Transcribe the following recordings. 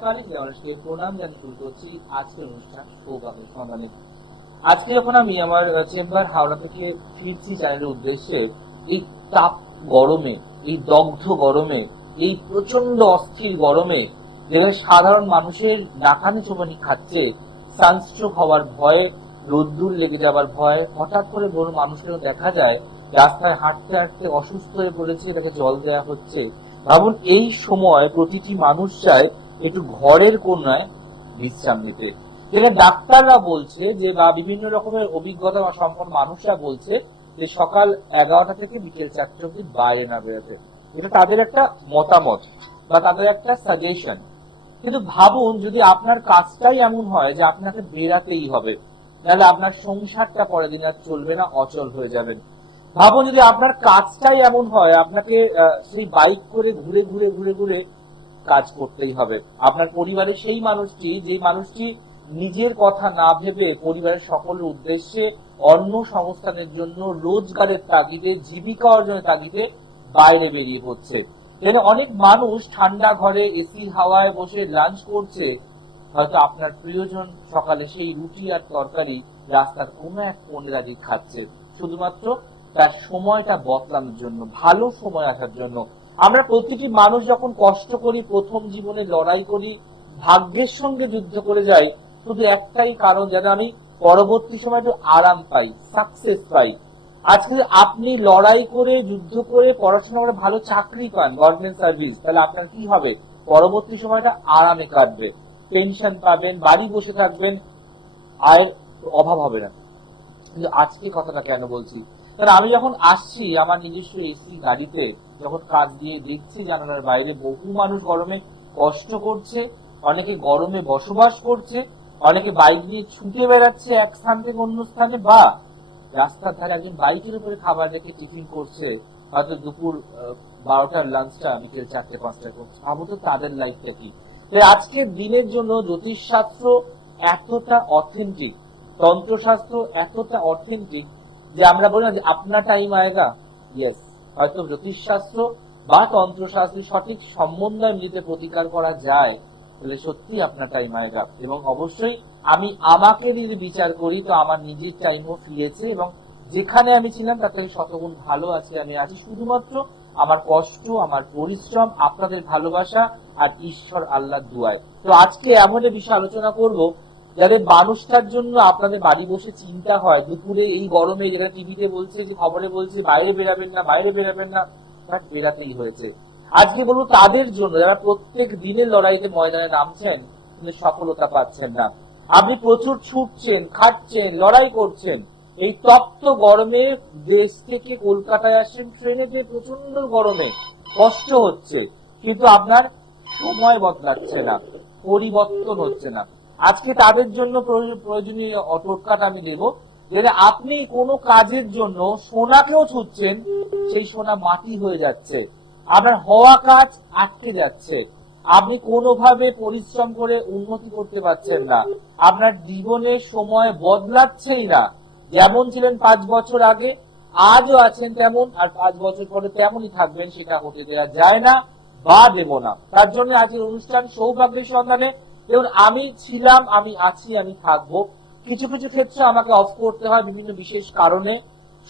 প্রাতকালে মানুষকে প্রণাম জানিয়ে শুরু করছি আজকের অনুষ্ঠান সৌভাগ্যের সন্ধানে। আজকে যখন আমি আমার চেম্বার হাওড়া থেকে ফিরছি চ্যানেলের উদ্দেশ্যে, এই তাপ গরমে, এই দগ্ধ গরমে, এই প্রচন্ড অস্থির গরমে যেখানে সাধারণ মানুষের নাকানি চুমানি খাচ্ছে, সানস্ট্রোক হওয়ার ভয়ে, রোদ্দুর লেগে যাবার ভয়, হঠাৎ করে বড় মানুষেরও দেখা যায় রাস্তায় হাঁটতে হাঁটতে অসুস্থ হয়ে পড়েছে, তাকে জল দেওয়া হচ্ছে। ভাবুন, এই সময় প্রতিটি মানুষ চায় একটু ঘরের কোনায় বিশ্রাম নিতে। যেটা ডাক্তাররা বলছে যে, বা বিভিন্ন রকমের অভিজ্ঞতা বা সম্পন্ন মানুষরা বলছে যে সকাল 11টা থেকে বিকেল 4টে অব্দি বাইরে না বেরোতে। এটা তাদের একটা মতামত বা তাদের একটা সাজেশন। কিন্তু ভাবুন, যদি আপনার কাজটাই এমন হয় যে আপনাকে বেরাতেই হবে, তাহলে আপনার সংসারটা পরের দিন আর চলবে না, অচল হয়ে যাবেন। ভাবুন, যদি আপনার কাজটাই এমন হয় আপনাকে সেই বাইক করে ঘুরে ঘুরে ঘুরে ঘুরে কাজ করতেই হবে। আপনার পরিবারের সেই মানুষটি, যে মানুষটি নিজের কথা না ভেবে পরিবারের সকলের উদ্দেশ্যে অন্য সংস্থানের জন্য রোজগারের তাগিদে, জীবিকা অর্জনের তাগিদে বাইরে বেরিয়ে পড়ছে। এখানে অনেক মানুষ ঠান্ডা ঘরে এসি হাওয়ায় বসে লাঞ্চ করছে। হয়তো আপনার প্রিয়জন সকালে সেই রুটি আর তরকারি রাস্তার কোনো এক কোণে দাঁড়িয়ে খাচ্ছে, শুধুমাত্র তার সময়টা বদলানোর জন্য, ভালো সময় আসার জন্য। আমরা প্রতিটি মানুষ যখন কষ্ট করি, প্রথম জীবনে লড়াই করি, ভাগ্যের সঙ্গে যুদ্ধ করে যাই, শুধু একটাই কারণ, যাতে আমি পরবর্তী সময় একটু আরাম পাই, সাকসেস পাই। আজকে আপনি লড়াই করে, যুদ্ধ করে, পড়াশোনা করে ভালো চাকরি পান, গভর্নমেন্ট সার্ভিস, তাহলে আপনার কি হবে? পরবর্তী সময়টা আরামে কাটবে, পেনশন পাবেন, বাড়ি বসে থাকবেন, আয়ের অভাব হবে না। কিন্তু আজকে কথাটা কেন বলছি? কারণ আমি যখন আসছি আমার নিজস্ব এসি গাড়িতে, যখন কাজ দিয়ে দেখছি জানালার বাইরে বহু মানুষ গরমে কষ্ট করছে, অনেকে গরমে বসবাস করছে, অনেকে বাইক নিয়ে ছুটে বেড়াচ্ছে এক স্থান থেকে অন্য স্থানে, বা রাস্তার ধারে একজন বাইকের উপরে খাবার রেখে টিফিন করছে, হয়তো দুপুর 12টার লাঞ্চটা বিকেল 4টে-5টায় করছে। ভাবো তো তাদের লাইফটা কি। আজকের দিনের জন্য জ্যোতিষশাস্ত্র এতটা অথেন্টিক, তন্ত্রশাস্ত্র এতটা অথেন্টিক যে আমরা বলি না যে আপনার টাইম আয়েগা। ইয়েস, হয়তো জ্যোতিষশাস্ত্র বা তন্ত্রশাস্ত্রের সঠিক সমন্বয় মিলিতে প্রতিকার করা যায়, তাহলে সত্যি আপনার টাইম আয়েগা। এবং অবশ্যই আমি আমাকে যদি বিচার করি, তো আমার নিজের টাইমও ফিরেছে, এবং যেখানে আমি ছিলাম তার থেকে শতগুণ ভালো আছে আমি আছি, শুধুমাত্র আমার কষ্ট, আমার পরিশ্রম, আপনাদের ভালোবাসা আর ঈশ্বর আল্লাহর দুয়ায়। তো আজকে এমন এক বিষয়ে আলোচনা করব যাদের মানুষটার জন্য আপনাদের বাড়ি বসে চিন্তা হয়, দুপুরে এই গরমে, যারা টিভিতে বলছে, যে খবরে বলছে বাইরে বেরাবেন না, বাইরে বেরাবেন না, বাট বেরাতেই হয়েছে। আজকে বলবো তাদের জন্য যারা প্রত্যেক দিনের লড়াইতে ময়দানে নামছেন কিন্তু সফলতা পাচ্ছেন না। আপনি প্রচুর ছুটছেন, খাচ্ছেন, লড়াই করছেন, এই তপ্ত গরমে দেশ থেকে কলকাতায় আসছেন ট্রেনেতে, প্রচন্ড গরমে কষ্ট হচ্ছে, কিন্তু আপনার সময় বদলাচ্ছে না, পরিবর্তন হচ্ছে না। আজকে তাদের জন্য প্রয়োজনীয় টোটকাটা আমি দেব, যেটা আপনি কোনো কাজের জন্য সোনাকেও ছুটছেন, সেই সোনা মাটি হয়ে যাচ্ছে, আপনার হওয়া কাজ আটকে যাচ্ছে, আপনি কোনোভাবে পরিশ্রম করে উন্নতি করতে পারছেন না, আপনার জীবনের সময় বদলাচ্ছেই না। যেমন ছিলেন 5 বছর আগে, আজও আছেন তেমন, আর 5 বছর পরে তেমনই থাকবেন, সেটা হতে দেওয়া যায় না বা দেব না। তার জন্য আজকের অনুষ্ঠান সৌভাগ্যের সন্ধানে। দেখুন, আমি ছিলাম, আমি আছি, আমি থাকবো। কিছু কিছু ক্ষেত্রে আমাকে অফ করতে হয় বিভিন্ন বিশেষ কারণে,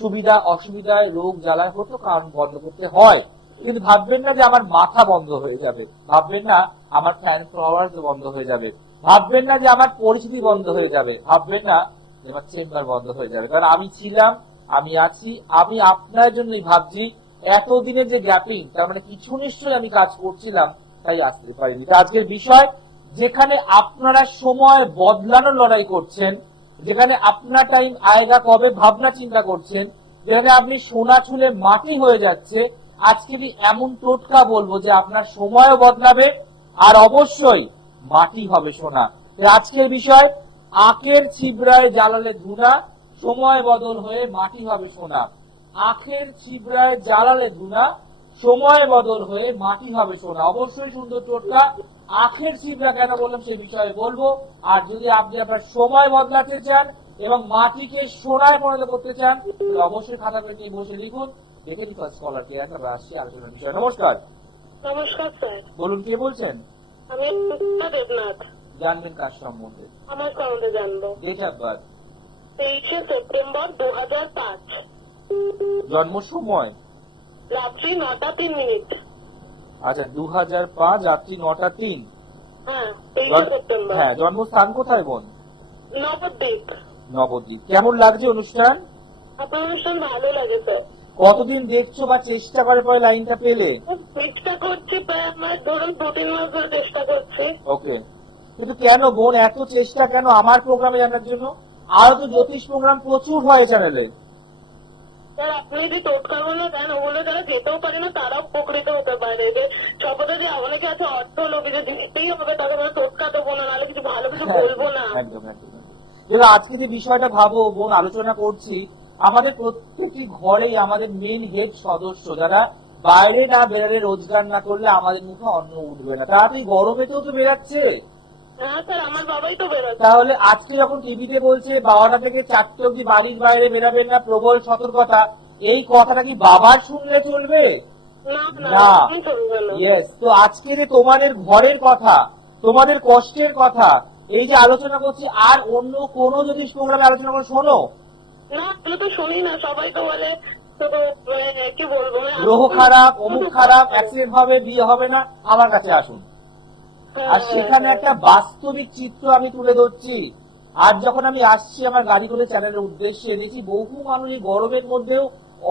সুবিধা অসুবিধায়, রোগ জ্বালায় হতো, কারণ বন্ধ করতে হয়। কিন্তু ভাববেন না যে আমার মাথা বন্ধ হয়ে যাবে, ভাববেন না আমার ফ্যান ফ্লাওয়ার্স বন্ধ হয়ে যাবে, ভাববেন না যে আমার পরিস্থিতি বন্ধ হয়ে যাবে, ভাববেন না যে আমার চেম্বার বন্ধ হয়ে যাবে। কারণ আমি ছিলাম, আমি আছি, আমি আপনার জন্যই ভাবছি। এতদিনের যে গ্যাপিং, তার মানে কিছু নিশ্চয়ই আমি কাজ করছিলাম, তাই আসতে পারিনি। আজকের বিষয়, যেখানে আপনারা সময় বদলানোর লড়াই করছেন, যেখানে আপনার টাইম আয়েগা কবে ভাবনা চিন্তা করছেন, যেখানে আপনি সোনা ছুলে মাটি হয়ে যাচ্ছে, আজকে কি এমন টোটকা বলবো যে আপনার সময়ও বদলাবে আর অবশ্যই মাটি হবে সোনা। আজকের বিষয়, আখের ছিবড়ায় জ্বালালে ধুনা, সময় বদল হয়ে মাটি হবে সোনা। আখের ছিবড়ায় জ্বালালে ধুনা, সময় বদল হয়ে মাটি হবে সোনা। অবশ্যই সুন্দর টোটকা। আখের ছিবড়া কেন বললাম সে বিষয়ে বলবো। আর যদি আপনি আপনার সময় বদলাতে চান এবং মাটিকে সোনায় পরিণত করতে চান, তাহলে অবশ্যই খাতা পেন নিয়ে বসে লিখুন। দেখে ফার্স্ট কলার কে আসছি আলোচনার বিষয়। নমস্কার। নমস্কার স্যার। বলুন, কে বলছেন? আমি দেবনাথ। জানবেন কার সম্বন্ধে? আমার সম্বন্ধে জানবো। Date of birth? 23শে সেপ্টেম্বর 2005। জন্ম সময়? রাত্রি 9:03। আচ্ছা, 2005 রাত্রি 9:03। হ্যাঁ, 23শে সেপ্টেম্বর। হ্যাঁ, জন্মস্থান কোথায় বোন? নবদ্বীপ। নবদ্বীপ। কেমন লাগছে অনুষ্ঠান? আপনার অনুষ্ঠান ভালো লাগে স্যার। কতদিন দেখছো বা চেষ্টা করে পরে লাইনটা পেলে? চেষ্টা করছি প্রায় আমার ধরুন 2-3 মাস ধরে চেষ্টা করছি। ওকে, কিন্তু কেন বোন এত চেষ্টা কেন আমার প্রোগ্রামে জানার জন্য? আরো তো জ্যোতিষ প্রোগ্রাম প্রচুর হয় চ্যানেলে। স্যার আপনি যদি টোটকাগুলো দেন, ওগুলো যারা যেতেও পারে না তারাও উপকৃত হতে পারে। যে সপদে যে অনেকে আছে অর্থ লোভী, যে দিতেই হবে তাদের টোটকা দেবো না, নাহলে কিছু ভালো কিছু বলবো না। একদম একদম। এবার আজকে যে বিষয়টা ভাবো বোন আলোচনা করছি, আমাদের প্রত্যেকটি ঘরেই আমাদের মেন হেড সদস্য যারা বাইরে না বেরোলে, রোজগার না করলে আমাদের মুখে অন্ন উঠবে না। তারা তো এই গরমেতেও তো বেরাচ্ছে। হ্যাঁ স্যার, আমার বাবাই তো বেরোচ্ছে। তাহলে আজকে যখন টিভিতে বলছে 12টা থেকে 4টে অব্দি বাড়ির বাইরে বেরাবেন না, প্রবল সতর্কতা, এই কথাটা কি বাবার শুনলে চলবে? না। ইয়েস, তো আজকে যে তোমাদের ঘরের কথা, তোমাদের কষ্টের কথা এই যে আলোচনা করছি, আর অন্য কোনো যদি প্রোগ্রামে আলোচনা করে শোনো না, এগুলো তো শুনি না। সবাই তো বলে শুধু কি বলবো, গ্রহ খারাপ, অমুক খারাপ, অ্যাক্সিডেন্ট হবে, বিয়ে হবে না, আমার কাছে আসুন। আর সেখানে একটা বাস্তবিক চিত্র আমি তুলে ধরছি। আর যখন আমি আসছি আমার গাড়ি করে চ্যানেলের উদ্দেশ্যে, দেখি বহু মানুষ এই গরমের মধ্যেও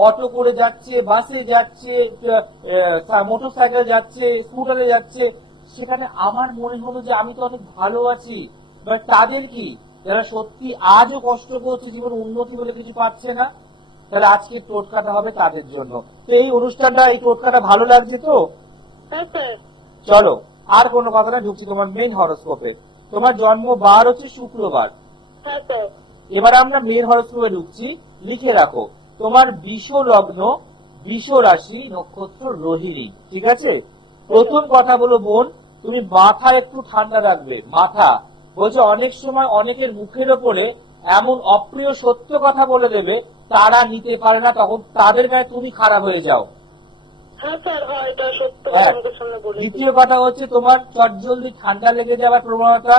অটো করে যাচ্ছে, বাসে যাচ্ছে, মোটর সাইকেল যাচ্ছে, স্কুটারে যাচ্ছে। সেখানে আমার মনে হলো যে আমি তো অনেক ভালো আছি, বাট তাদের কি, যারা সত্যি আজও কষ্ট করছে, জীবন উন্নতি বলে কিছু পাচ্ছে না, তাহলে আজকে টোটকাটা হবে তাদের জন্য। তো এই অনুষ্ঠানটা, এই টোটকাটা ভালো লাগছে তো? চলো আর কোনো কথা না, ঢুকছি তোমার মেন হরোস্কোপে। তোমার জন্ম বার হচ্ছে শুক্রবার। এবার আমরা মেন হরোস্কোপে ঢুকছি। লিখে রাখো, তোমার বিষ লগ্ন, বিষ রাশি, নক্ষত্র রোহিণী। ঠিক আছে? প্রথম কথা বলো বোন, তুমি মাথা একটু ঠান্ডা রাখবে। মাথা বলছে অনেক সময় অনেকের মুখের ওপরে এমন অপ্রিয় সত্য কথা বলে দেবে, তারা নিতে পারে না, তখন তাদের গায়ে তুমি খারাপ হয়ে যাও। দ্বিতীয় কথা হচ্ছে তোমার চটজলদি ঠান্ডা লেগে যাওয়ার প্রবণতা,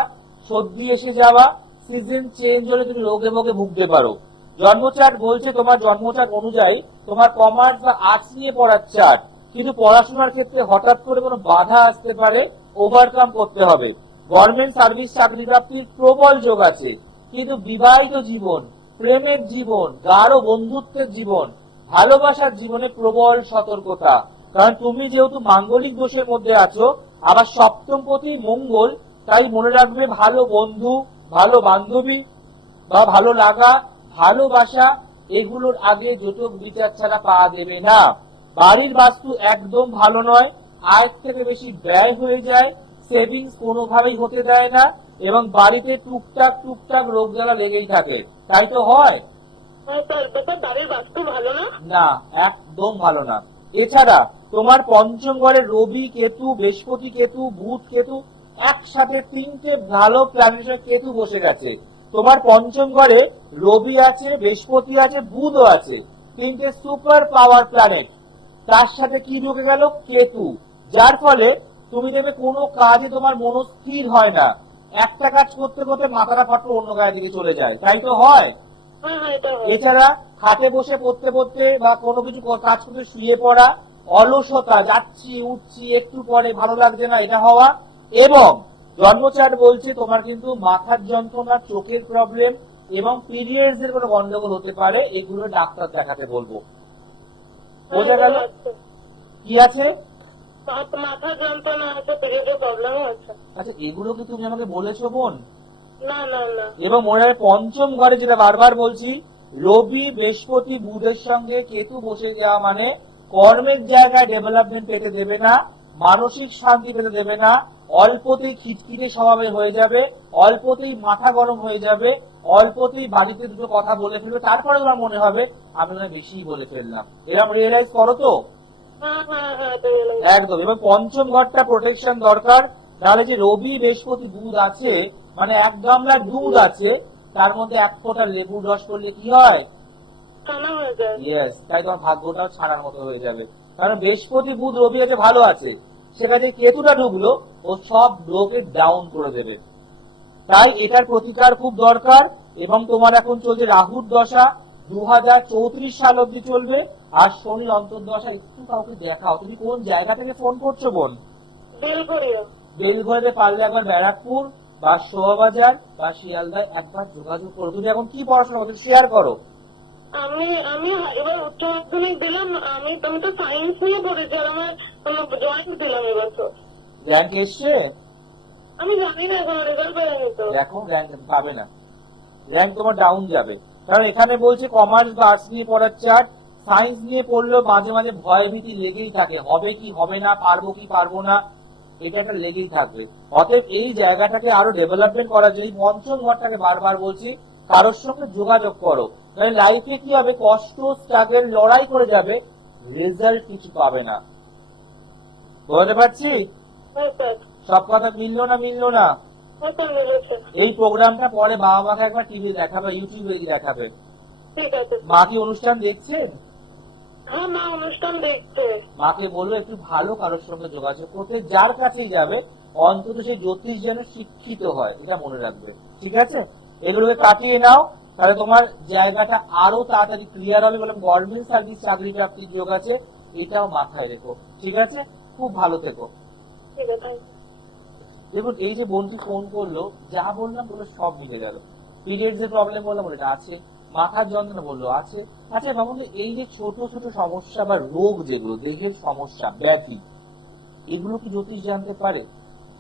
সর্দি এসে যাওয়া, সিজন চেঞ্জ হলে তুমি রোগে ভোগে ভুগতে পারো। জন্মচার্ট বলছে তোমার জন্মচার্ট অনুযায়ী তোমার কমার্স বা আর্টস নিয়ে পড়ার চার্ট, কিন্তু পড়াশোনার ক্ষেত্রে হঠাৎ করে কোনো বাধা আসতে পারে, ওভারকাম করতে হবে। গভর্নমেন্ট সার্ভিস চাকরি প্রাপ্তির প্রবল যোগ আছে, কিন্তু বিবাহিত জীবন, প্রেমের জীবন, গাঢ় বন্ধুত্বের জীবন, ভালোবাসার জীবনে প্রবল সতর্কতা। কারণ তুমি যেহেতু মাঙ্গলিক দোষের মধ্যে আছো, আবার সপ্তমপতি মঙ্গল, তাই মনে রাখবে ভালো বন্ধু, ভালো বান্ধবী বা ভালো লাগা, ভালোবাসা, এগুলোর আগে জটক বিচার ছাড়া পাওয়া দেবে না। বাড়ির বাস্তু একদম ভালো নয়, আয়ের থেকে বেশি ব্যয় হয়ে যায়, সেভিংস কোনোভাবেই হতে দেয় না, এবং বাড়িতে টুকটাক টুকটাক রোগ জ্বালা লেগেই থাকে। তাই তো হয় না? একদম ভালো না। এছাড়া তোমার পঞ্চম ঘরে রবি কেতু, বৃহস্পতি কেতু, বুধ কেতু, একসাথে 3টে ভালো প্ল্যানেটের কেতু বসে গেছে। তোমার পঞ্চম ঘরে রবি আছে, বৃহস্পতি আছে, বুধও আছে, 3টে সুপার পাওয়ার প্ল্যানেট। তার সাথে কি ঢুকে গেল? কেতু। যার ফলে তুমি দেখবে কোনো কাজে তোমার মনস্থির হয় না, একটা কাজ করতে করতে মাথাটা ফাটলো অন্য কাজের দিকে চলে যায়। তাই তো হয়? এছাড়া খাটে বসে পড়তে পড়তে বা কোনো কিছু কাজ করতে শুয়ে পড়া, অলসতা, যাচ্ছি উঠছি একটু পরে ভালো লাগছে না, এটা হওয়া। এবং জন্মচার্ট বলছে তোমার কিন্তু মাথার যন্ত্রণা, চোখের প্রবলেম এবং পিরিয়ডস এর কোনো গন্ডগোল হতে পারে, এগুলো ডাক্তার দেখাতে বলবো। বোঝা গেল? কি আছে? মাথার যন্ত্রণা আছে, পিরিয়ডের প্রবলেম আছে। আচ্ছা, এগুলো কি তুমি আমাকে বলেছো বোন? না না না। এবং মনে হয় পঞ্চম ঘরে, যেটা বারবার বলছি, রবি বৃহস্পতি বুধের সঙ্গে কেতু বসে যাওয়া মানে কর্মের জায়গায় ডেভেলপমেন্ট পেতে দেবে না, মানসিক শান্তি পেতে দেবে না, অল্পতেই খিটখিটে স্বভাবের হয়ে যাবে, অল্পতেই মাথা গরম হয়ে যাবে, অল্পতেই বাড়িতে দুটো কথা বলে ফেলবে, তারপরে তোমার মনে হবে আমি মনে বেশি বলে ফেললাম। এরকম রিয়েলাইজ করো তো? একদম। এবং পঞ্চম ঘরটা প্রোটেকশন দরকার, নাহলে যে রবি বৃহস্পতি বুধ আছে, মানে 1 গামলা দুধ আছে, তার মধ্যে 1 ফোঁটা লেবুর রস করলে কি হয়? ইয়েস, তাই তোমার ভাগ্যটাও ছাড়ার মতো হয়ে যাবে। কারণ বৃহস্পতি বুধ রবি আছে ভালো আছে, সেখানে কেতুটা ঢুকলো, ও সব গ্রহকে ডাউন করে দেবে। তাই এটার প্রতিকার খুব দরকার। এবং তোমার এখন চলছে রাহুর দশা, 2034 সাল অব্দি চলবে। আর শনির অন্তর্দশা। একটু কাউকে দেখাও। তুমি কোন জায়গা থেকে ফোন করছো বোন? বেলঘরিয়া। বেলঘরে পারলে একবার ব্যারাকপুর বা শোভাবাজার বা শিয়ালদায় একবার যোগাযোগ করো। তুমি এখন কি পড়াশোনা করছো শেয়ার করো। আমি আমি এবার উচ্চ মাধ্যমিক দিলাম। আমি তো সায়েন্স নিয়ে পড়েছি, আর আমার জয়েন্ট দিলাম এবছর। র্যাঙ্ক এসছে? আমি জানি না, এখনো রেজাল্ট বেরোয়নি তো। দেখো র্যাঙ্ক পাবে না, র্যাঙ্ক তোমার ডাউন যাবে। কারণ এখানে বলছে কমার্স বা আর্টস নিয়ে পড়ার চার্ট, সায়েন্স নিয়ে পড়লেও মাঝে মাঝে ভয় ভীতি লেগেই থাকে, হবে কি হবে না, পারবো কি পারবো না, এটা একটা লেগেই থাকবে। অতএব এই জায়গাটাকে আরো ডেভেলপমেন্ট করার জন্য পঞ্চম ঘরটাকে বারবার বলছি কারোর সঙ্গে যোগাযোগ করো। মানে লাইফে কি হবে, কষ্ট স্ট্রাগল লড়াই করে যাবে, রেজাল্ট কিছু পাবে না। বলতে পারছি? হ্যাঁ স্যার। সব কথা মিললো না? মিললো না? হ্যাঁ স্যার, মিলেছে। এই প্রোগ্রামটা পরে বাবা মাকে একবার টিভি দেখাবে, ইউটিউবে দেখাবে। ঠিক আছে। মা কি অনুষ্ঠান দেখছেন? হ্যাঁ, মা অনুষ্ঠান দেখছে। মাকে বলবো একটু ভালো কারোর সঙ্গে যোগাযোগ করতে, যার কাছেই যাবে অন্তত সেই জ্যোতিষ যেন শিক্ষিত হয়, এটা মনে রাখবে। ঠিক আছে, এগুলোকে কাটিয়ে নাও, তাহলে তোমার জায়গাটা আরো তাড়াতাড়ি ক্লিয়ার হবে। বলে গভর্নমেন্ট সার্ভিস চাকরি প্রাপ্তির যোগ আছে, এটাও মাথায় রেখো। ঠিক আছে, খুব ভালো থেকো। ঠিক আছে। দেখুন এই যে বোনটি ফোন করলো, যা বললাম বলে সব মিলে গেল। পিরিয়ডস এর প্রবলেম বললাম এটা আছে, মাথার যন্ত্রণা বললো আছে। আচ্ছা ভাবুন, এই যে ছোট ছোট সমস্যা বা রোগ, যেগুলো দেহের সমস্যা, ব্যাধি, এগুলো কি জ্যোতিষ জানতে পারে?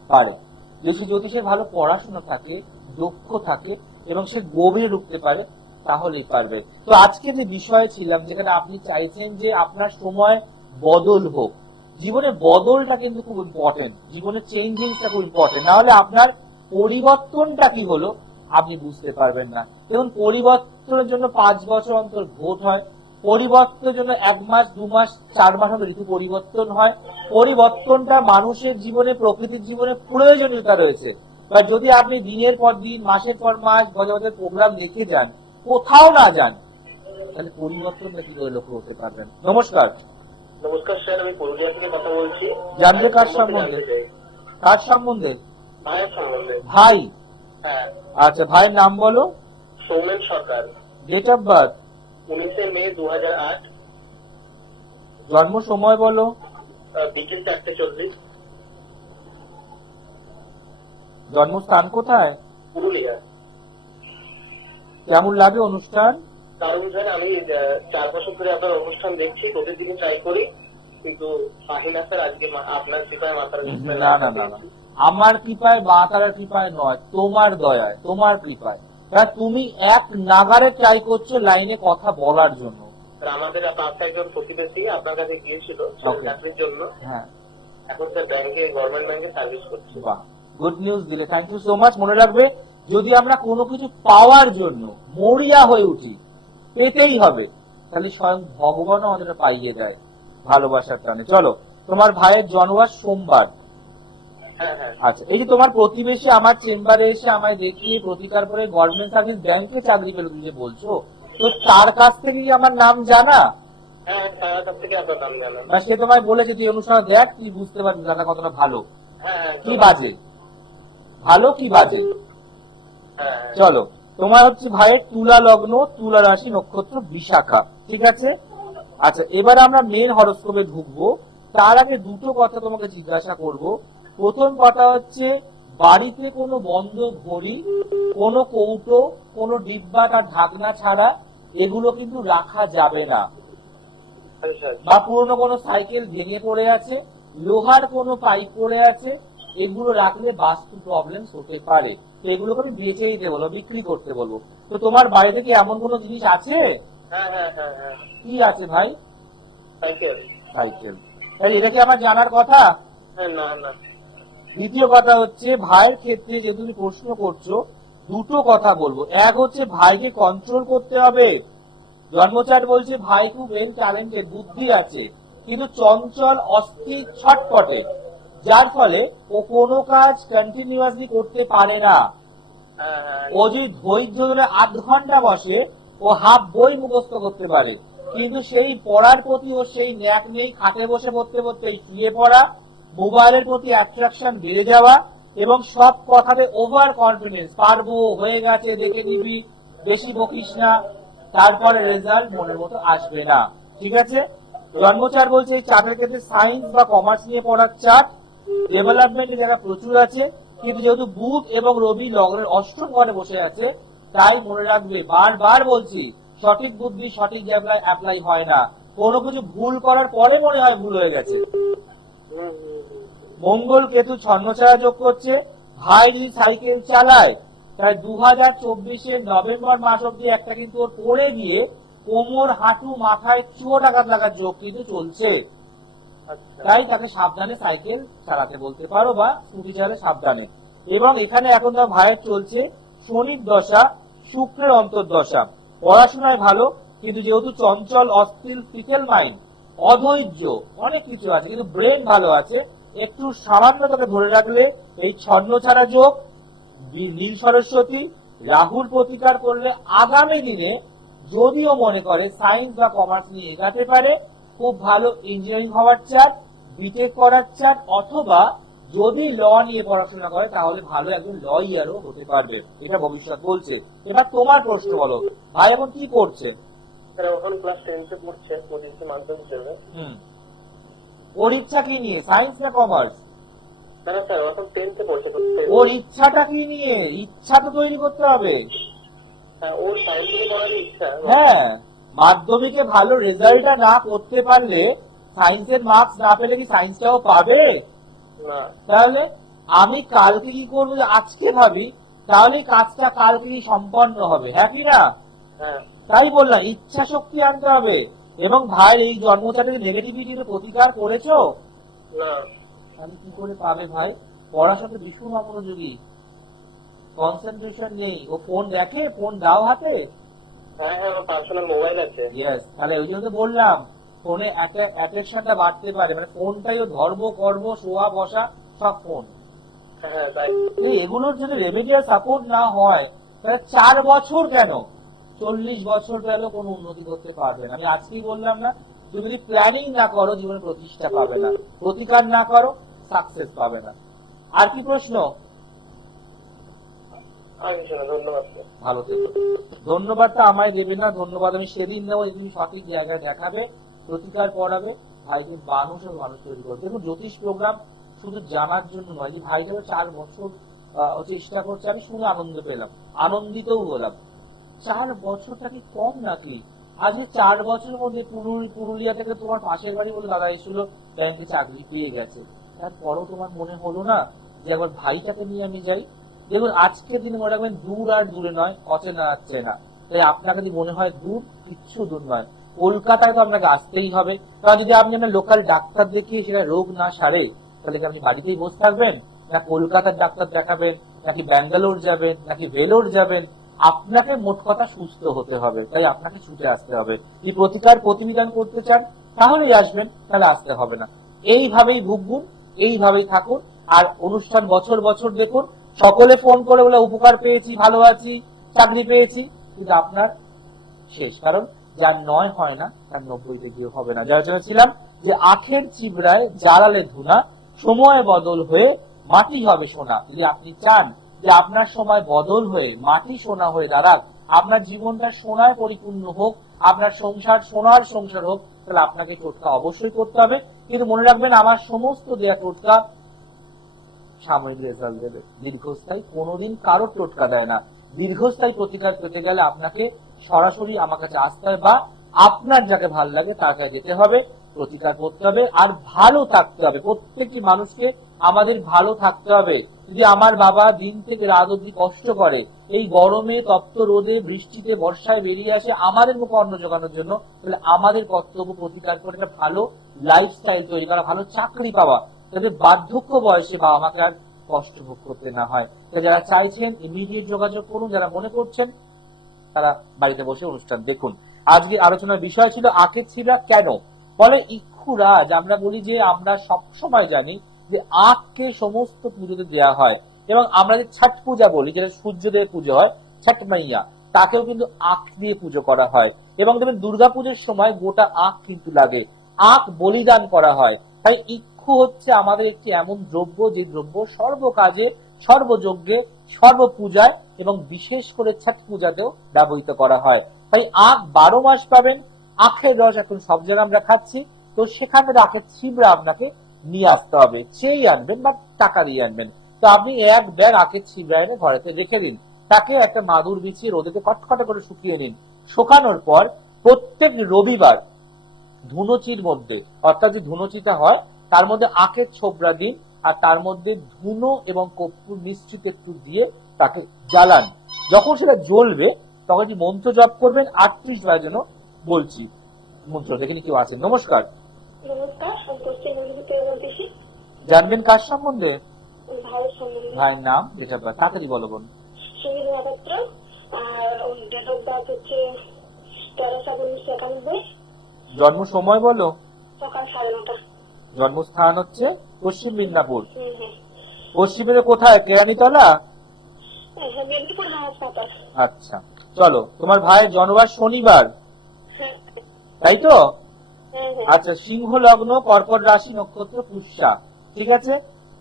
পারে। যদি জ্যোতিষের ভালো পড়াশোনা থাকে, দক্ষ থাকে এবং সে গভীরে ঢুকতে পারে, তাহলেই পারবে। তো আজকে যে বিষয়ে ছিলাম, যেখানে আপনি চাইছেন যে আপনার সময় বদল হোক, জীবনে বদলটা কিন্তু খুব ইম্পর্টেন্ট, জীবনে চেঞ্জিংটা খুব ইম্পর্টেন্ট। না হলে আপনার পরিবর্তনটা কি হলো আপনি বুঝতে পারবেন না। দেখুন, পরিবর্তনের জন্য 5 বছর অন্তর ভোট হয়, পরিবর্তনের জন্য 1 মাস 2 মাস 4 মাস অন্তর ঋতু পরিবর্তন হয়। পরিবর্তনটা মানুষের জীবনে, প্রকৃতির জীবনে প্রয়োজনীয়তা রয়েছে। বা যদি আপনি দিনের পর দিন, মাসের পর মাস, বছরের প্রোগ্রাম দেখে যান, কোথাও না যান, তাহলে পরিবর্তনটা কি করে লক্ষ্য করতে পারবেন? নমস্কার। নমস্কার স্যার, আমি পুরুলিয়া থেকে কথা বলছি। জানবে কার সম্বন্ধে? কার সম্বন্ধে? ভাইয়ের সম্বন্ধে। ভাই? হ্যাঁ। আচ্ছা, ভাইয়ের নাম বলো। Soumen Sarkar. Date of birth? 19 May 2008। জন্ম সময় বলো। বিকেল 4:40। জন্মস্থান কোথায়? পুরুলিয়া। কেমন লাগে অনুষ্ঠান? কারণ স্যার, আমি 4 বছর ধরে আপনার অনুষ্ঠান দেখছি, প্রতিদিনই ট্রাই করি, কিন্তু পাহি না স্যার। আজকে আপনার কৃপায়, মাতার কৃপায়। না না না না, আমার কৃপায় বা তার কৃপায় নয়, তোমার দয়ায়, তোমার কৃপায়। কারণ তুমি এক নাগারে ট্রাই করছো লাইনে কথা বলার জন্য। আমাদের পাশে একজন প্রতিবেশী আপনার কাছে গিয়েছিল Okay. চাকরির জন্য। হ্যাঁ, এখন স্যার ব্যাংকে, গভর্নমেন্ট ব্যাংকে সার্ভিস করছে। বাহ, গুড নিউজ দিলে, থ্যাংক ইউ সো মাচ। মনে রাখবে, যদি আমরা কোনো কিছু পাওয়ার জন্য মরিয়া হয়ে উঠি, পেতেই হবে, তাহলে স্বয়ং ভগবানও আমাদের পাইয়ে দেয় ভালোবাসার টানে। চলো, তোমার ভাইয়ের জন্মবার সোমবার। হ্যাঁ হ্যাঁ। আচ্ছা, এই যে তোমার প্রতিবেশী আমার চেম্বারে এসে আমায় দেখিয়ে প্রতিকার করে গভর্নমেন্ট সার্ভিস ব্যাংকে চাকরি পেল, তুমি যে বলছো, তো তার কাছ থেকে কি আমার নাম জানা? হ্যাঁ, তার কাছ থেকে আপনার নাম জানান। না, সে তোমায় বলেছে তুই অনুষ্ঠান দেখ, তুই বুঝতে পারবি দাদা কতটা ভালো হ্যাঁ। কি বাজে, ভালো কি বাজে। হ্যাঁ। চলো, তোমার হচ্ছে ভাইয়ের তুলা লগ্ন, তুলা রাশি, নক্ষত্র বিশাখা। ঠিক আছে। আচ্ছা, এবার আমরা মেন হরোস্কোপে ঢুকবো। তার আগে দুটো কথা তোমাকে জিজ্ঞাসা করব। প্রথম কথা হচ্ছে, বাড়িতে কোনো বন্ধ ঘড়ি, কোনো কৌটো, কোনো ডিব্বা বা ঢাকনা ছাড়া এগুলো কিন্তু রাখা যাবে না। আচ্ছা। বা পুরনো কোনো সাইকেল ভেঙে পড়ে আছে, লোহার কোনো পাইপ পড়ে আছে, এগুলো রাখলে বাস্তু প্রবলেম হতে পারে। তো এগুলোকে আমি বেচেই দিতে বলবো, বিক্রি করতে বলবো। তো তোমার বাড়িতে কি এমন কোনো জিনিস আছে? হ্যাঁ হ্যাঁ হ্যাঁ হ্যাঁ। কি আছে ভাই? সাইকেল। সাইকেল। তাই এটা কি আমার জানার কথা? হ্যাঁ। না না। দ্বিতীয় কথা হচ্ছে, ভাইয়ের ক্ষেত্রে যে তুমি প্রশ্ন করছো, দুটো কথা বলবো। এক হচ্ছে, ভাইকে কন্ট্রোল করতে হবে। জন্মচার্ট বলছে ভাই খুব ওয়েল ট্যালেন্টেড, বুদ্ধি আছে, কিন্তু চঞ্চল, অস্থির, ছটপটে, যার ফলে ও কোনো কাজ কন্টিনিউয়াসলি করতে পারে না। হ্যাঁ হ্যাঁ। ও যদি ধৈর্য ধরে 8 ঘন্টা বসে, ও হাফ বই মুখস্থ করতে পারে, কিন্তু সেই পড়ার প্রতি ও সেই ন্যাক নেই। খাটে বসে পড়তে পড়তে শুয়ে পড়া, মোবাইলের প্রতি অ্যাট্রাকশন বেড়ে যাওয়া এবং সব কথাতে ওভার কনফিডেন্স, পারবো, হয়ে গেছে, দেখে নিবি, বেশি বকিস না, তারপরে রেজাল্ট মনের মতো আসবে না। ঠিক আছে, জন্মচার বলছে এই চার্টের ক্ষেত্রে সায়েন্স বা কমার্স নিয়ে পড়ার চার্ট, ডেভেলপমেন্টের জায়গা প্রচুর আছে, কিন্তু যেহেতু বুধ এবং রবি লগ্নের অষ্টম ঘরে বসে আছে, তাই মনে রাখবে, বারবার বলছি, সঠিক বুদ্ধি সঠিক জায়গায় অ্যাপ্লাই হয় না, কোনো কিছু ভুল করার পরে মনে হয় ভুল হয়ে গেছে। মঙ্গল কেতু ছন্নছায়া যোগ করছে, ভাই যদি সাইকেল চালায় তাই 2024 নভেম্বর মাস অব্দি একটা কিন্তু ওর পড়ে গিয়ে কোমর, হাঁটু, মাথায় চোট আঘাত লাগার যোগ কিন্তু চলছে। তাই তাকে সাবধানে সাইকেল চালাতে বলতে পারো বা স্কুটি চালাতে সাবধানে। এবং এখানে এখন তার ভাইয়ের চলছে শনির দশা, শুক্রের অন্তর্দশা। পড়াশোনায় ভালো, কিন্তু যেহেতু চঞ্চল, অস্থির, ফিকেল মাইন্ড, অধৈর্য, অনেক কিছু আছে, কিন্তু ব্রেন ভালো আছে, একটু সামান্য তাকে ধরে রাখলে এই ছন্ন ছাড়া যোগ, নীল সরস্বতী, রাহুর প্রতিকার করলে আগামী দিনে যদিও মনে করে সায়েন্স বা কমার্স নিয়ে এগাতে পারে, খুব ভালো ইঞ্জিনিয়ারিং হওয়ার চাট, বিটেক করার চাট, অথবা যদি ল নিয়ে পড়াশোনা করে তাহলে ভালো একজন লয়ারও হতে পারবে, এটা ভবিষ্যৎ বলছে। এবার তোমার প্রশ্ন বলো, ভাই এখন কি করছে? এখন ক্লাস 10 পড়ছে, 25 মাধ্যমিক দেবে। ওর ইচ্ছা কি নিয়ে, সায়েন্স না কমার্স? না স্যার, এখন 10 পড়ছে। ওর ইচ্ছাটা কি নিয়ে? ইচ্ছা তো তৈরি করতে হবে। হ্যাঁ, ওর সায়েন্স নিয়ে পড়ার ইচ্ছা। হ্যাঁ, মাধ্যমিকে ভালো রেজাল্টটা না করতে পারলে, সায়েন্সের মার্কস না পেলে কি সায়েন্সটাও পাবে না? তাহলে আমি কালকে কি করবো আজকে ভাবি, তাহলে কাজটা কালকে সম্পন্ন হবে, হ্যাঁ কি না? হ্যাঁ, তাই বললাম, ইচ্ছা শক্তি আনতে হবে। এবং ভাই এই জন্মচারের নেগেটিভিটির প্রতিকার করেছো? না। আমি কি করে পাবে ভাই? পড়াশোনাতে ভীষণ অমনোযোগী, কনসেন্ট্রেশন নেই, ও ফোন দেখে, ফোন দাও হাতে। হ্যাঁ হ্যাঁ, আমার পার্সোনাল মোবাইল আছে। ইয়েস, তাহলে ওই জন্য তো বললাম ফোনে অ্যাট্রাকশনটা বাড়তে পারে, মানে ফোনটাই ও ধর্ম কর্ম, শোয়া বসা সব ফোন। হ্যাঁ তাই। এগুলোর যদি রেমেডিয়াল সাপোর্ট না হয় তাহলে 4 বছর কেন 40 বছর গেল কোনো উন্নতি করতে পারবে না। আমি আজকেই বললাম না, তুমি যদি প্ল্যানিং না করো জীবনে প্রতিষ্ঠা পাবে না, প্রতিকার না করো সাকসেস পাবে না। আর কি প্রশ্ন? আর কিছু না, ধন্যবাদ স্যার। ভালো থেকো। ধন্যবাদটা আমায় দেবে না, ধন্যবাদ আমি সেদিন নেবো, তুমি সঠিক জায়গায় দেখাবে, প্রতিকার পড়াবে, ভাইকে মানুষ ও মানুষ তৈরি করবে। দেখুন, জ্যোতিষ প্রোগ্রাম শুধু জানার জন্য নয়, যে ভাইকে 4 বছর চেষ্টা করছে, আমি শুনে আনন্দ পেলাম, আনন্দিতও হলাম। 4 বছরটা কি কম নাকি? আজকে 4 বছরের মধ্যে পুরুলিয়া থেকে তোমার পাশের বাড়ি বলে দাদা এসেছিল, ব্যাংকে চাকরি পেয়ে গেছে, তারপরও তোমার মনে হলো না যে একবার ভাইটাকে নিয়ে আমি যাই? দেখুন, আজকের দিনে মনে রাখবেন, দূর আর দূরে নয়, অচেনা আসছে না। তাই আপনাকে যদি মনে হয় দূর, কিচ্ছু দূর নয়, কলকাতায় তো আপনাকে আসতেই হবে। কারণ যদি আপনি আপনার লোকাল ডাক্তার দেখিয়ে সেটা রোগ না সারে, তাহলে কি আপনি বাড়িতেই বসে থাকবেন? না কলকাতার ডাক্তার দেখাবেন, নাকি ব্যাঙ্গালোর যাবেন, নাকি ভেলোর যাবেন? আপনাকে মোট কথা সুস্থ হতে হবে, তাই আপনাকে ছুটে আসতে হবে। যদি প্রতিকার প্রতিবিধান করতে চান তাহলেই আসবেন, তাহলে আসতে হবে না। এইভাবেই ভুগবুন, এইভাবেই থাকুন। আর অনুষ্ঠান বছর বছর দেখুন, সকলে ফোন করে বলে উপকার পেয়েছি, ভালো আছি, চাকরি পেয়েছি, কিন্তু আপনার শেষ। কারণ যার 9 হয় না তার 90 গিয়ে হবে না। যার জন্য ছিলাম যে আখের চিবড়ায় জ্বালালে ধুনা, সময় বদল হয়ে মাটি হবে সোনা। যদি আপনি চান যে আপনার সময় বদল হয়ে মাটি সোনা হয়ে দাঁড়াক, আপনার জীবনটা সোনায় পরিপূর্ণ হোক, আপনার সংসার সোনার সংসার হোক, তাহলে আপনাকে টোটকা অবশ্যই করতে হবে। কিন্তু মনে রাখবেন, আমার সমস্ত দেয়া টোটকা সাময়িক রেজাল্ট দেবে, দীর্ঘস্থায়ী কোনোদিন কারোর টোটকা দেয় না। দীর্ঘস্থায়ী প্রতিকার পেতে গেলে আপনাকে সরাসরি আমার কাছে আসতে হবে, বা আপনার যাকে ভালো লাগে তার কাছে যেতে হবে, প্রতিকার করতে হবে, আর ভালো থাকতে হবে। প্রত্যেকটি মানুষকে আমাদের ভালো থাকতে হবে। যদি আমার বাবা দিন থেকে রাত অব্দি কষ্ট করে, এই গরমে, তপ্ত রোদে, বৃষ্টিতে, বর্ষায় বেরিয়ে আসে আমাদের মুখে অন্ন জোগানোর জন্য, তাহলে আমাদের কর্তব্য প্রতিকার করে একটা ভালো লাইফস্টাইল তৈরি করা, ভালো চাকরি পাওয়া, যাতে বার্ধক্য বয়সে বাবা মাকে আর কষ্ট ভোগ করতে না হয়। যারা চাইছেন ইমিডিয়েট যোগাযোগ করুন, যারা মনে করছেন তারা বাড়িতে বসে অনুষ্ঠান দেখুন। আজকে আলোচনার বিষয় ছিল আখের ছিলা কেন বলে ইক্ষুরাজ। আমরা বলি যে আমরা সব সময় জানি যে আখকে সমস্ত পুজোতে দেওয়া হয়, এবং আমরা যে ছট পূজা বলি, যেটা সূর্যদেব পুজো হয়, ছট মাইয়া, তাকেও কিন্তু আখ দিয়ে পুজো করা হয়। এবং দেখবেন দুর্গাপুজোর সময় গোটা আখ কিন্তু লাগে, আখ বলিদান করা হয়। তাই ইক্ষু হচ্ছে আমাদের একটি এমন দ্রব্য, যে দ্রব্য সর্বকাজে, সর্বযজ্ঞে, সর্বপূজায় এবং বিশেষ করে ছট পূজাতেও ব্যবহৃত করা হয়। তাই আখ 12 মাস পাবেন। আখের রস এখন সব জায়গায় আমরা খাচ্ছি, তো সেখানে আখের ছিবড়া আপনাকে নিয়ে আসতে হবে, চেয়ে আনবেন বা টাকা দিয়ে আনবেন। তো আপনি এক ব্যাগ আখের ছিবড়া এনে ঘরেতে রেখে দিন, তাকে একটা মাদুর বিছিয়ে রোদেতে কটকটে করে শুকিয়ে নিন। শুকানোর পর প্রত্যেক রবিবার ধুনোচির মধ্যে, অর্থাৎ যে ধুনোচিটা হয় তার মধ্যে আখের ছোবড়া দিন, আর তার মধ্যে ধুনো এবং কর্পূর মিশ্রিত একটু দিয়ে তাকে জ্বালান। যখন সেটা জ্বলবে তখন যে মন্ত্র জপ করবেন 38 বার যেন বলছি মন্ত্র। এখানে কেউ আছেন? নমস্কার। নমস্কার, পশ্চিম মেদিনীপুর থেকে বলতেছি। জানবেন কার সম্বন্ধে? ভাইয়ের সম্বন্ধে। ভাইয়ের নাম, ডেট অফ বার্থ তাড়াতাড়ি বলো বোন। সুনীল মহাপাত্র, আর ডেট অফ বার্থ হচ্ছে 13/7/1991, জন্ম সময় বলো। সকাল 9:30। জন্মস্থান হচ্ছে পশ্চিম মিদনাপুর। হুম। পশ্চিমে কোথায়? কেরানীতলা? হ্যাঁ, মেদিনীপুর হাসপাতাল। আচ্ছা, চলো। তোমার ভাইয়ের জন্মবার শনিবার, হ্যাঁ তাই তো? হ্যাঁ হ্যাঁ। আচ্ছা, সিংহ লগ্ন, কর্কট রাশি, নক্ষত্র পুষ্যা। ঠিক আছে।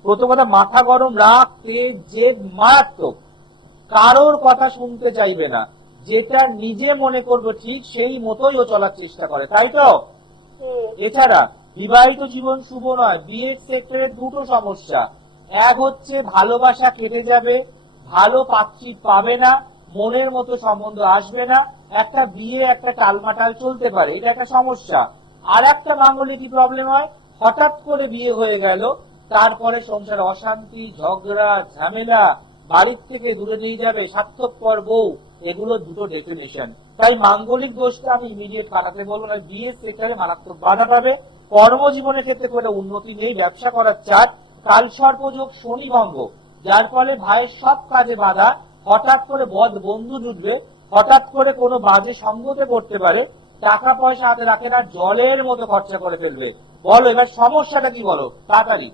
প্রথম কথা, মাথা গরম, রাগ, তেজ, জেদ মারাত্মক। কারোর কথা শুনতে চাইবে না, যেটা নিজে মনে করবে ঠিক সেই মতোই ও চলার চেষ্টা করে, তাই তো? হুম। এছাড়া বিবাহিত জীবন শুভ নয়। বিয়ের সেক্টরে দুটো সমস্যা। এক হচ্ছে ভালোবাসা কেটে যাবে, ভালো পাত্রী পাবে না, মনের মতো সম্বন্ধ আসবে না, একটা বিয়ে একটা টালমাটাল চলতে পারে, এটা একটা সমস্যা। আর একটা মাঙ্গলিক প্রবলেম হয়, হঠাৎ করে বিয়ে হয়ে গেল, তারপরে সংসার অশান্তি, ঝগড়া, ঝামেলা, বাড়ির থেকে দূরে নিয়ে যাবে, স্বার্থপর বউ, এগুলো দুটো ডেফিনেশন। তাই মাঙ্গলিক দোষটা আমি ইমিডিয়েট কাটাতে বলবো না। বিয়ের সেক্টরে মারাত্মক বাধা পাবে। কর্মজীবনের ক্ষেত্রে কোনো উন্নতি নেই। ব্যবসা করার চাট, কাল সর্পযোগ, শনি ভঙ্গ, যার ফলে ভাইয়ের সব কাজে বাধা। হঠাৎ করে বদ বন্ধু জুটবে, হঠাৎ করে কোনো বাজে সঙ্গতে পড়তে পারে, টাকা পয়সা হাতে রাখে না, জলের মতো খরচা করে ফেলবে। বলো এবার সমস্যাটা কি, বলো তাড়াতাড়ি।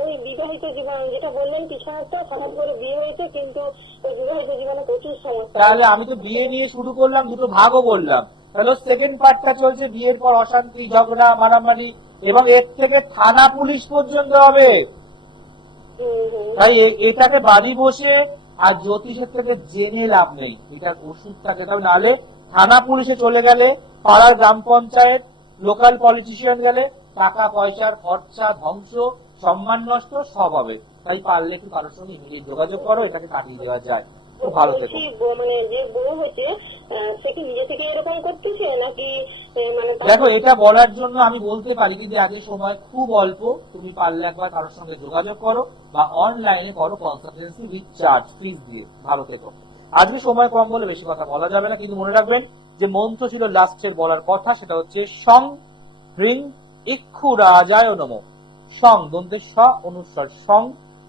ওই বিবাহিত জীবন যেটা বললেন পিছনেরটা, হঠাৎ করে বিয়ে হয়েছে, কিন্তু ওই বিবাহিত জীবনে প্রচুর সমস্যা। তাহলে আমি তো বিয়ে নিয়ে শুরু করলাম, দুটো ভাগও বললাম। তাহলে সেকেন্ড পার্টটা চলছে, বিয়ের পর অশান্তি, ঝগড়া, মারামারি, এবং এর থেকে থানা পুলিশ পর্যন্ত হবে। তাই এটাকে বাড়ি বসে আর জ্যোতিষের থেকে জেনে লাভ নেই, এটার ওষুধ থাকে। তাহলে নালে থানা পুলিশে চলে গেলে, পাড়ার গ্রাম পঞ্চায়েত, লোকাল পলিটিশিয়ান গেলে, টাকা পয়সার খরচা, ধ্বংস, সম্মান নষ্ট সব হবে। তাই পারলে একটু কারোর সঙ্গে ইমিডিয়েট যোগাযোগ করো, এটাকে কাটিয়ে দেওয়া যায়। খুব ভালো থেকো। মানে যে বউ হচ্ছে, সে কি নিজে থেকে এরকম করতেছে নাকি মানে? দেখো, এটা বলার জন্য আমি বলতে পারি যে আজকে সময় খুব অল্প, তুমি পারলে একবার কারোর সঙ্গে যোগাযোগ করো বা অনলাইনে করো কনসালটেন্সি উইথ চার্জ, ফিস দিয়ে। ভালো থেকো। আজকে সময় কম বলে বেশি কথা বলা যাবে না, কিন্তু মনে রাখবেন যে মন্ত্র ছিল লাস্টের বলার কথা, সেটা হচ্ছে সং হ্রিং ইক্ষু রাজায় নমঃ। সং দন্তে স অনুস্বর, সং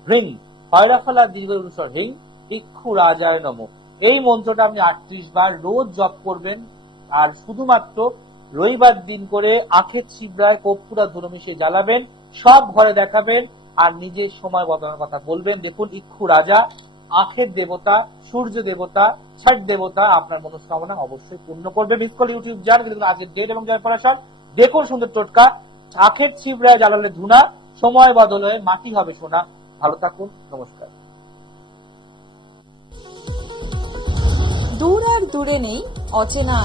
হ্রিং হয়রাফলা দীর্ঘ অনুস্বর হ্রিং ইক্ষু রাজায় নমঃ। এই মন্ত্রটা আপনি 38 বার রোজ জপ করবেন, আর শুধুমাত্র রবিবার দিন করে আখের ছিবড়ায় কর্পূর আর ধুনো মিশিয়ে জ্বালাবেন, সব ঘরে দেখাবেন, আর নিজের সময় বদলানোর কথা বলবেন। দেখুন, ইক্ষু রাজা, আখের দেবতা, সূর্য দেবতা, ছট দেবতা আপনার মনস্কামনা অবশ্যই পূর্ণ করবে। মিস কল ইউটিউব যান, দেখুন আজকের ডেট এবং জয়পরাশর, দেখুন সুন্দর টোটকা। আখের ছিবড়ায় জ্বালালে ধুনা, সময় বদল হয়ে মাটি হবে সোনা। ভালো থাকুন, নমস্কার। দূর আর দূরে নেই অচেনা